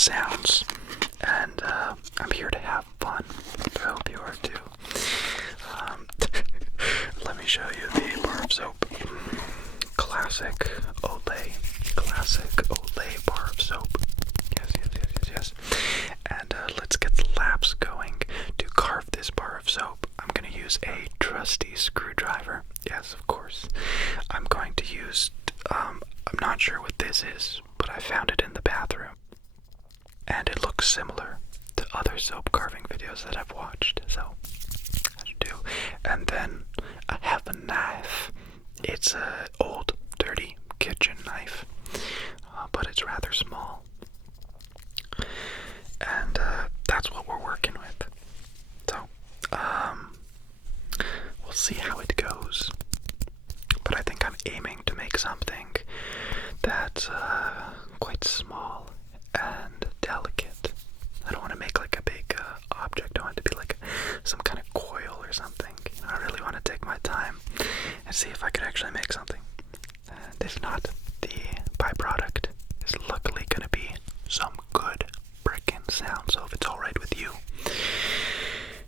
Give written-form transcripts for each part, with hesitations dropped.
sounds, and I'm here to have fun. I hope you are too. Let me show you the bar of soap. Classic Olay bar of soap. Yes. And let's get the laps going. To carve this bar of soap, I'm going to use a trusty screwdriver. Yes, of course. I'm going to use, I'm not sure what this is, but I found it in the bathroom. And it looks similar to other soap carving videos that I've watched, so I should do. And then I have a knife. It's an old, dirty kitchen knife, but it's rather small. And that's what we're working with. So, we'll see how it goes. But I think I'm aiming to make something that's quite small and delicate. I don't want to make like a big object. I want it to be like some kind of coil or something. You know, I really want to take my time and see if I could actually make something. And if not, the byproduct is luckily going to be some good frickin' sound. So if it's alright with you,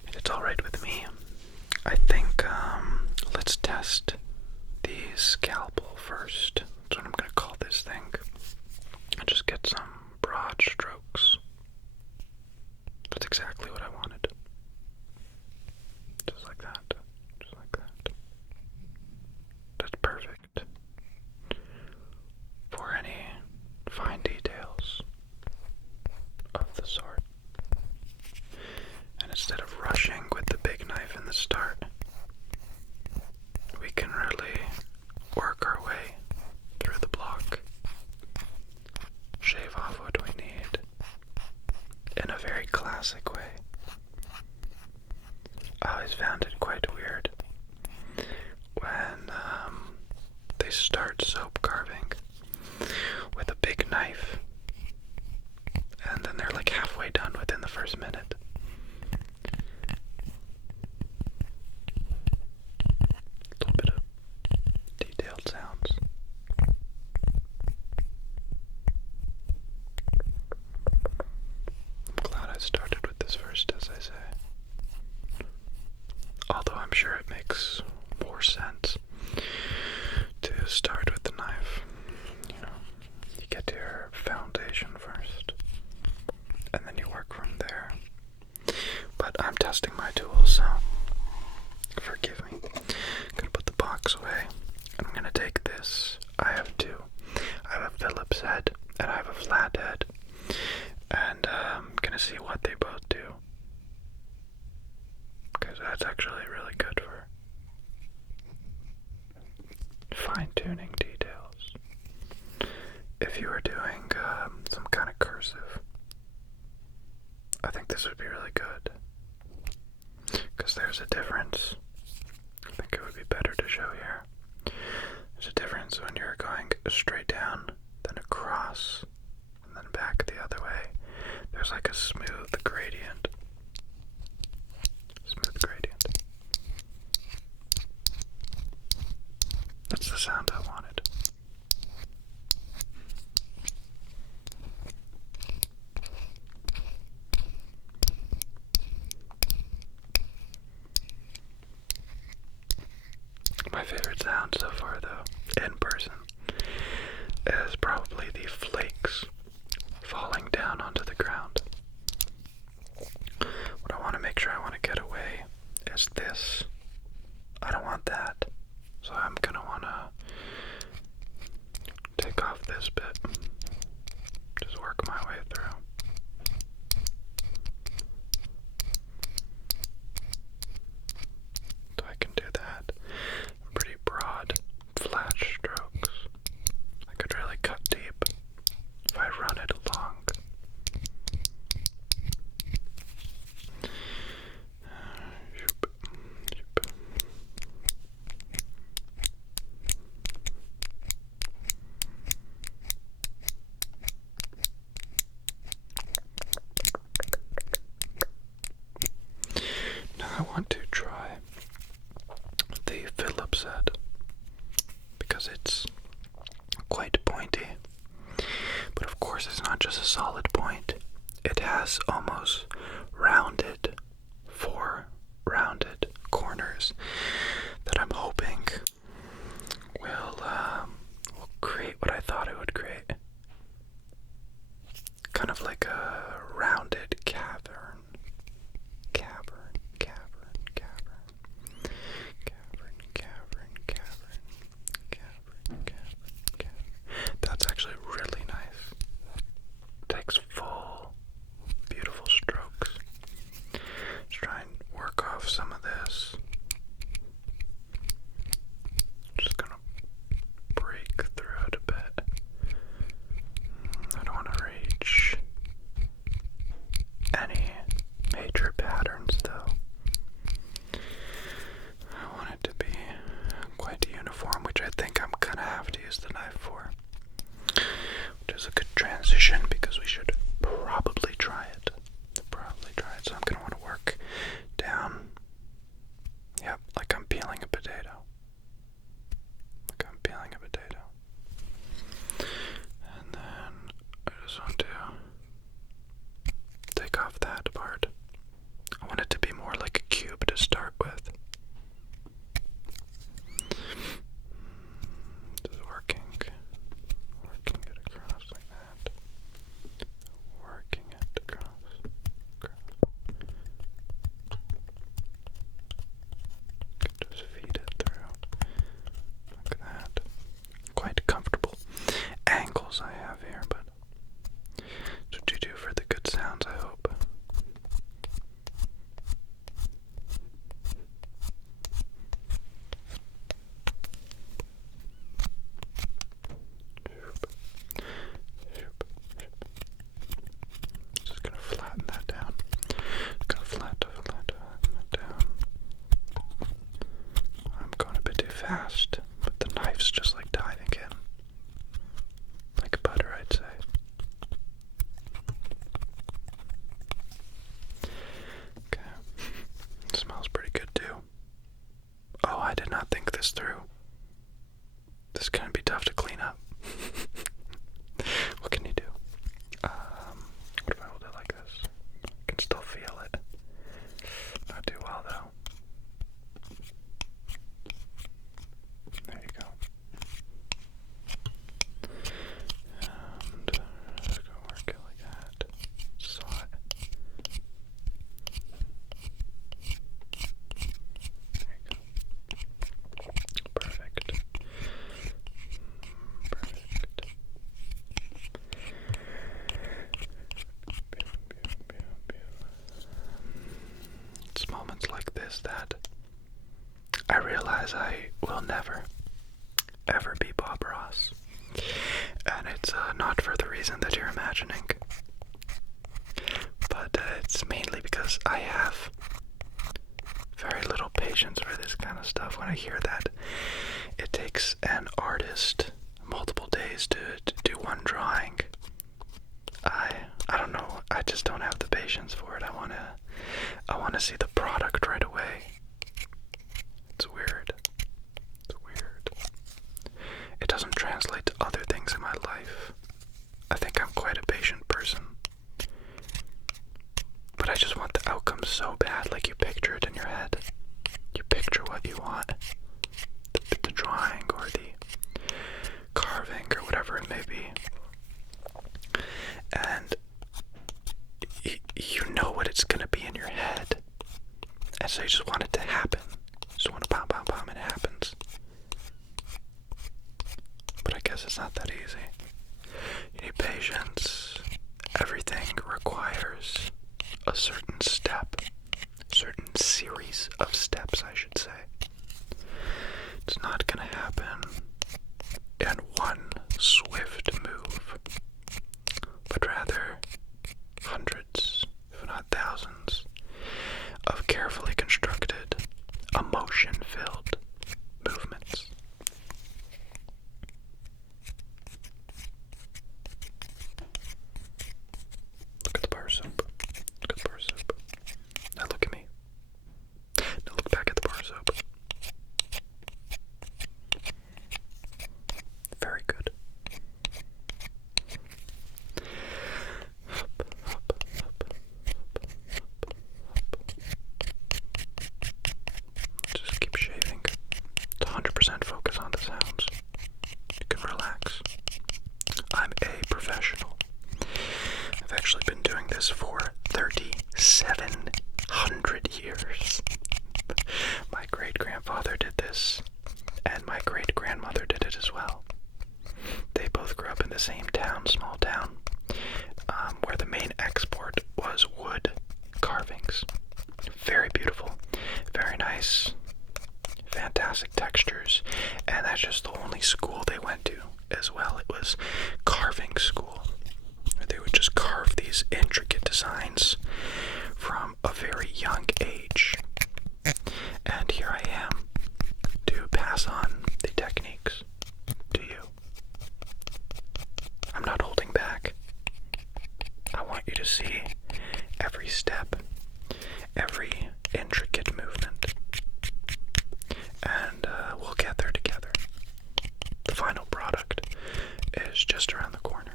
and it's alright with me, I think let's test the scalpel first. That's what I'm going to call this thing. And just get some broad strokes. That's exactly what I wanted. Just like that. Just like that. That's perfect. For any fine details of the sort. And instead of rushing with the big knife in the start, we can really work our way through the block. Shave off what we need in a very classic way. I always found it quite weird when they start soap carving with a big knife and then they're like halfway done within the first minute. A little bit of detailed sounds. I'm glad I started with this first, as I say. Although I'm sure it makes more sense to start with the knife. You know, you get to your foundation first, and then you work from there. But I'm testing my tools, so forgive me. I'm gonna put the box away, and I'm gonna take this. I have two. I have a Phillips head, and I have a flat head. And I'm gonna see what they both do. Because that's actually really good for fine-tuning details. If you were doing some kind of cursive, I think this would be really good. Because there's a difference. I think it would be better to show here. There's a difference when you're going straight down, then across, and then back the other way. There's like a smooth gradient. Smooth gradient. That's the sound I wanted. My favorite sound so far, though, in person, is probably the flakes falling down onto the ground. What I want to make sure I want to get away is this. I don't want that. So I'm going to want to take off this bit. Just work my way through. So I can do that. Pretty broad, flat strokes. I could really cut deep if I run it along. Now I want to try the Phillips head because it's quite pointy, but of course it's not just a solid point. it has almost four rounded corners that I'm hoping will create what I thought it would create. Kind of like a rounded cavern. That's actually really nice. Takes full, beautiful strokes. Let's try and work off some of this. Just gonna break through it a bit. I don't want to reach any major patterns though. I want it to be quite uniform, which I think I'm gonna have to use the knife for. Which is a good transition because we should probably try it. So I'm gonna want to work down. Yep, like I'm peeling a potato. And then I just want to take off that part. I want it to be more like a cube to start with. Just working it across like that. Working it across. Could just feed it through. Look at that. Quite comfortable angles I have here, but that's what you do for the good sounds, I hope. Just gonna flatten that down. Flatten it down. I'm going a bit too fast, but the knife's just like diving in. Like butter, I'd say. Okay. It smells pretty good too. Oh, I did not think this through. This is gonna be tough to clean up. What can you do? What if I hold it like this? I can still feel it. Not too well though. There you go. And just go work it like that. Saw it. There you go. Perfect. It's moments like this that I realize I will never, ever be Bob Ross. And it's not for the reason that you're imagining. But it's mainly because I have very little patience for this kind of stuff. When I hear that it takes an artist multiple days to do one drawing, I don't know. I just don't have the patience for it. I wanna see the product right away. It's weird. It doesn't translate to other things in my life. I think I'm quite a patient person. But I just want the outcome so bad, like you picture it in your head. You picture what you want. The drawing or the carving or whatever it may be. And you know what it's gonna be in your head. And so you just want it to happen. You just want to pom pom pom and it happens. But I guess it's not that easy. You need patience. Everything requires a certain step. Certain series of steps, I should say. It's not gonna happen in one swift move, but rather hundreds, if not thousands, of carefully constructed, emotion-filled movements. Look at the bar soap. Now look at me. Now look back at the bar soap. fantastic textures, and that's just the only school they went to as well. It was carving school. They would just carve these intricate designs from a very young age. And here I am to pass on the techniques to you. I'm not holding back. I want you to see every step, every intricate movement, and we'll get there together. The final product is just around the corner.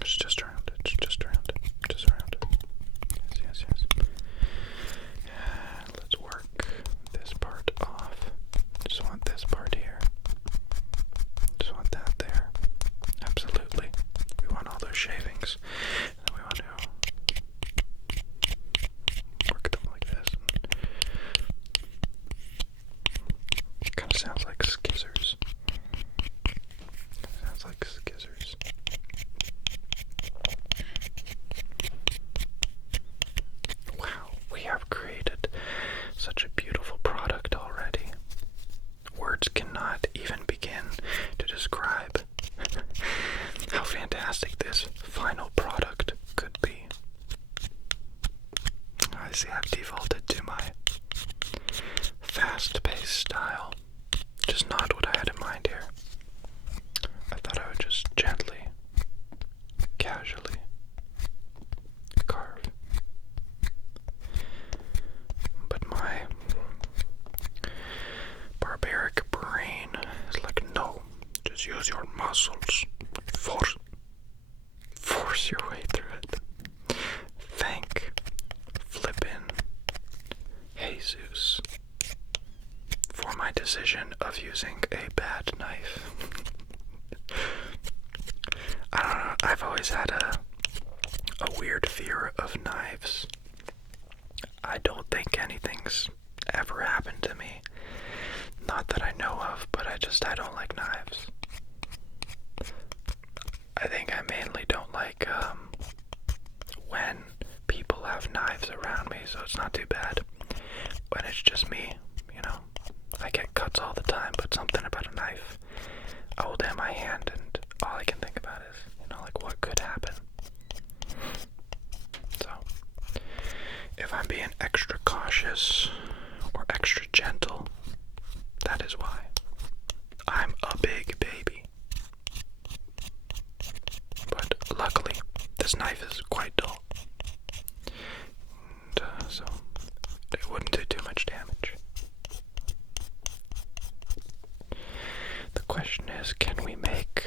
It's just around it. It's just around it. Just around it. Yes, yes, yes. And let's work this part off. Just want this part here. Just want that there. Absolutely. We want all those shavings. And then we want to work them like this. It kind of sounds like skizzers. Sounds like skizzers. Wow, we have created such a beautiful product already. Words cannot even begin to describe how fantastic this final product could be. I see I've defaulted to my fast-paced style, which is not what I had in mind here. I thought I would just gently, casually carve. But my barbaric brain is like, no, just use your muscles. Force your way through it. Thank flippin' Jesus for my decision of using a bad knife. I don't know, I've always had a weird fear of knives. I don't think anything's ever happened to me. Not that I know of, but I don't like knives. I think I mainly don't like when people have knives around me, so it's not too bad. When it's just me, you know, I get cuts all the time, but something about a knife, I hold it in my hand and all I can think about is, you know, like what could happen. So, if I'm being extra cautious or extra gentle, that is why. I'm a big baby. But luckily, this knife is quite dull. And, so, it wouldn't do too much damage. The question is, can we make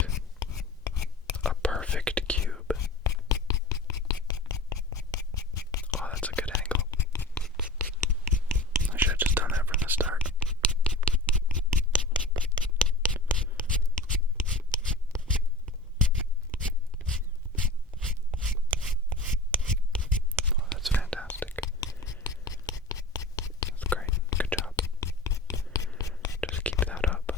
a perfect cube? Oh, that's a good angle. I should have just done that from the start. Oh, that's fantastic. That's great. Good job. Just keep that up.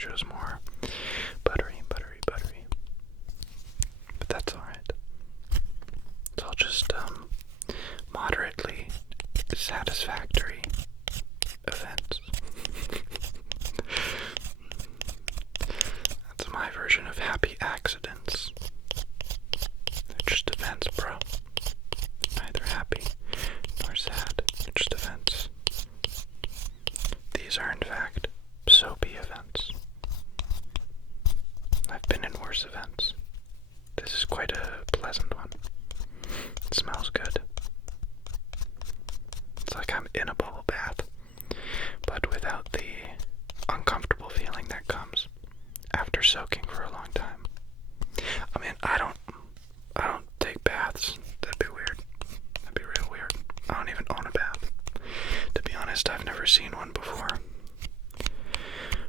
shows more buttery, buttery, buttery. But that's alright. It's all just moderately satisfactory events. That's my version of happy accidents. They're just events, bro. Neither happy nor sad. They're just events. These are, in fact, soapy events. I've been in worse events. This is quite a pleasant one. It smells good. It's like I'm in a bubble bath, but without the uncomfortable feeling that comes after soaking for a long time. I mean, I don't take baths. That'd be weird. That'd be real weird. I don't even own a bath. To be honest, I've never seen one before.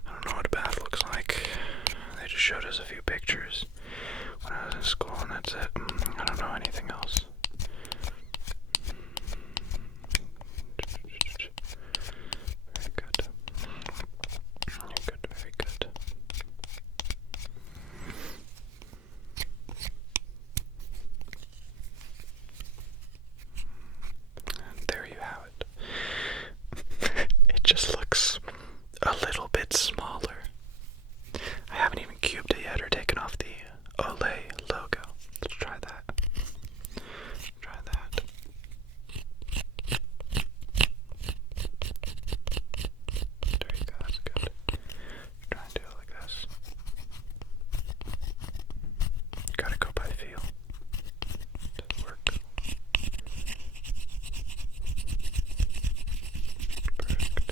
I don't know what a bath looks like. They just showed us a few pictures when I was in school, and that's it. I don't know anything else. Very good. Very good, very good. And there you have it. It just looks a little bit smaller. I haven't even cubed it yet or taken off the Olay logo. Let's try that. Try that. There you go, that's good. Try and do it like this. Gotta go by feel. Doesn't work. Perfect.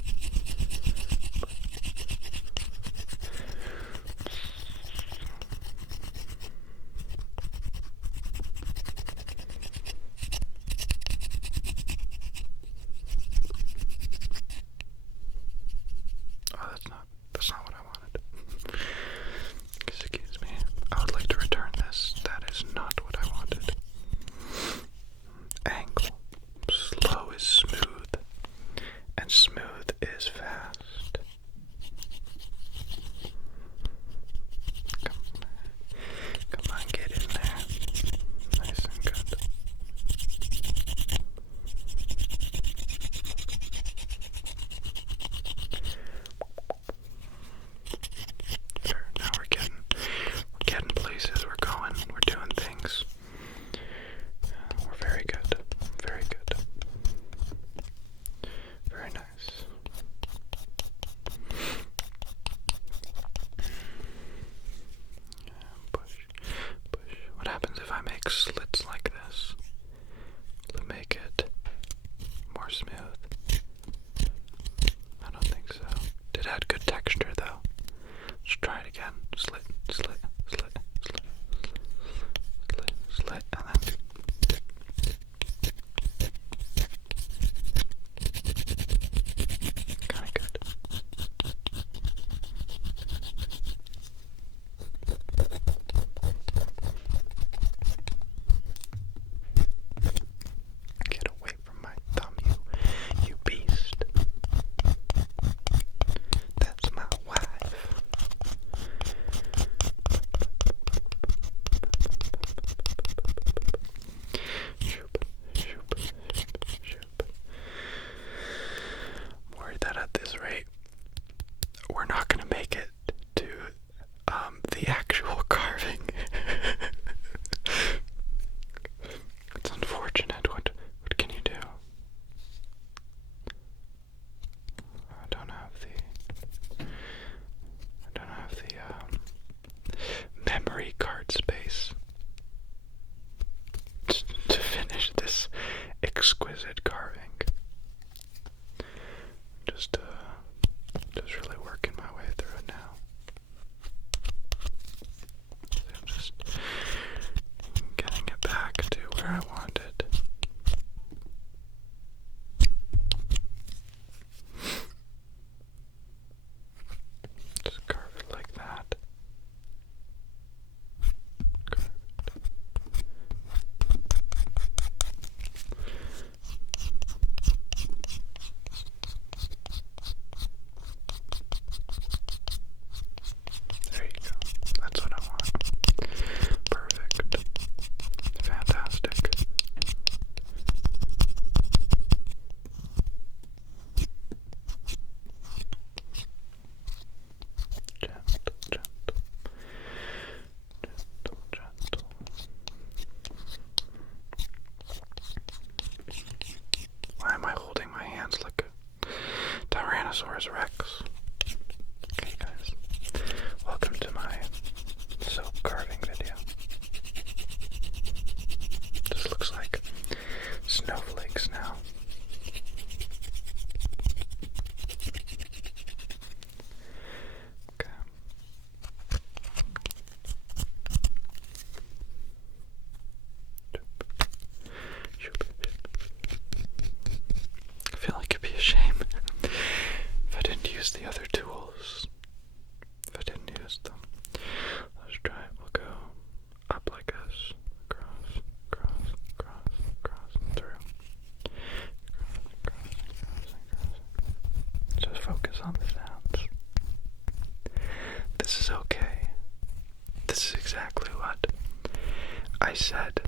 I said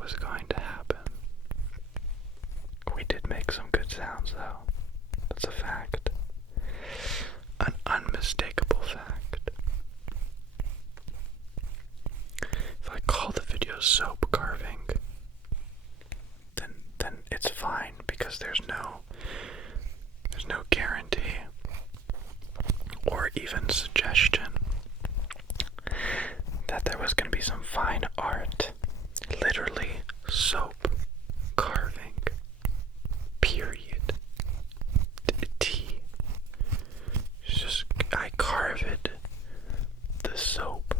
was going to happen. We did make some good sounds, though. That's a fact. An unmistakable fact. If I call the video soap carving, then it's fine, because there's no guarantee or even suggestion that there was going to be some fine art. Literally soap carving. Period. T. It's just, I carved the soap.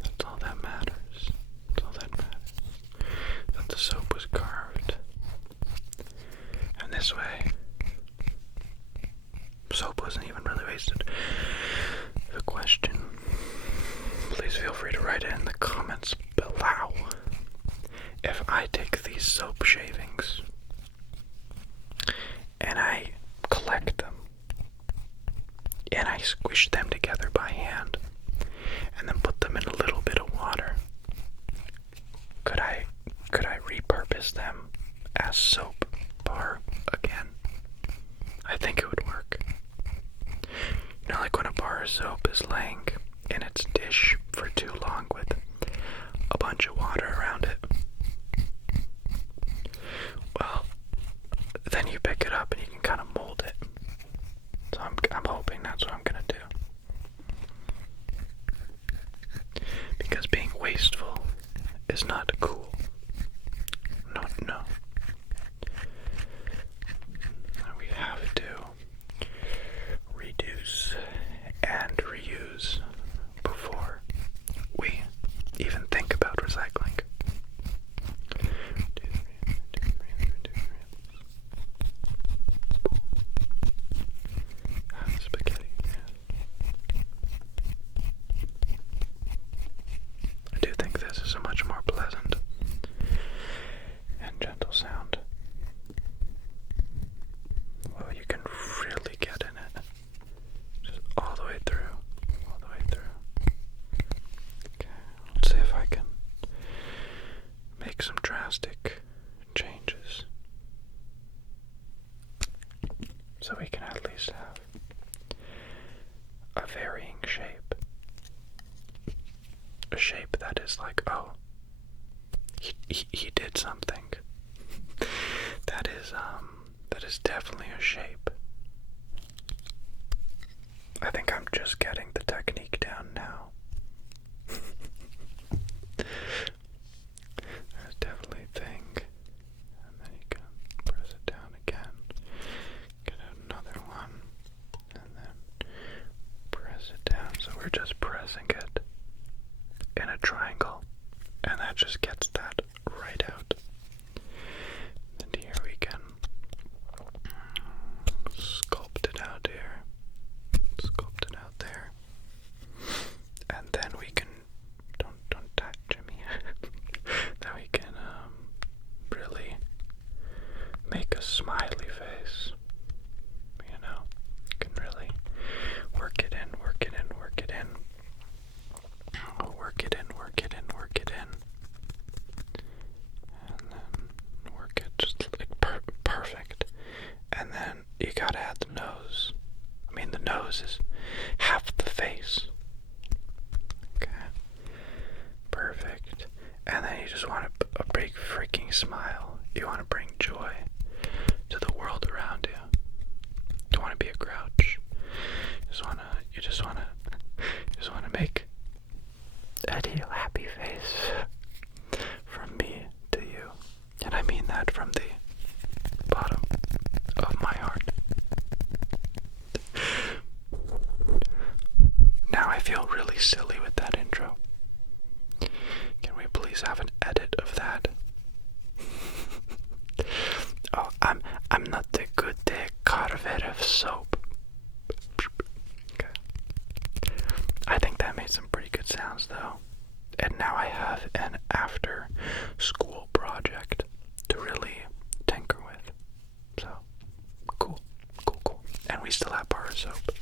That's all that matters. That's all that matters. That the soap was carved. And this way, soap wasn't even really wasted. The question, please feel free to write it in the comments below. If I take these soap shavings and I collect them and I squish them together by hand and then put them in a little bit of water, could I repurpose them as soap bar again? I think it would work. You know, like when a bar of soap is laying in its dish for too long with a bunch of water around it. Well, then you pick it up and you can kind of mold it. So I'm hoping that's what I'm gonna do. Because being wasteful is not cool. No. We have to reduce and reuse before we even think about recycling. Spaghetti. I do think this is a much more pleasant and gentle sound. Well, you can really get in it. Just all the way through. All the way through. Okay, let's see if I can make some drastic changes. So we can at least have a varying shape. A shape that is like, oh, he did something. That is definitely a shape. I think I'm just getting the technique down now. There's definitely a thing. And then you can press it down again. Get another one. And then press it down. So we're just pressing it in a triangle. And that just gets that right out. And here we can sculpt it out here. Sculpt it out there. And then we can, don't touch me. Then we can really make a smiley face. You know, you can really work it in, work it in, work it in. Work it in, work it in, work it in. And then work it just like perfect. And then you gotta add the nose. I mean, the nose is half the face. Okay. Perfect. And then you just want a big freaking smile. You want to bring joy to the world around you. You don't want to be a grouch. You just wanna make a real happy face from me to you. And I mean that from the bottom of my heart. Now I feel really silly with that intro. Can we please have an edit of that? Oh, I'm not the good carver of soap. Okay. I think that made some pretty good sounds though. And now I have an after school project to really tinker with. So cool. And we still have bar of soap.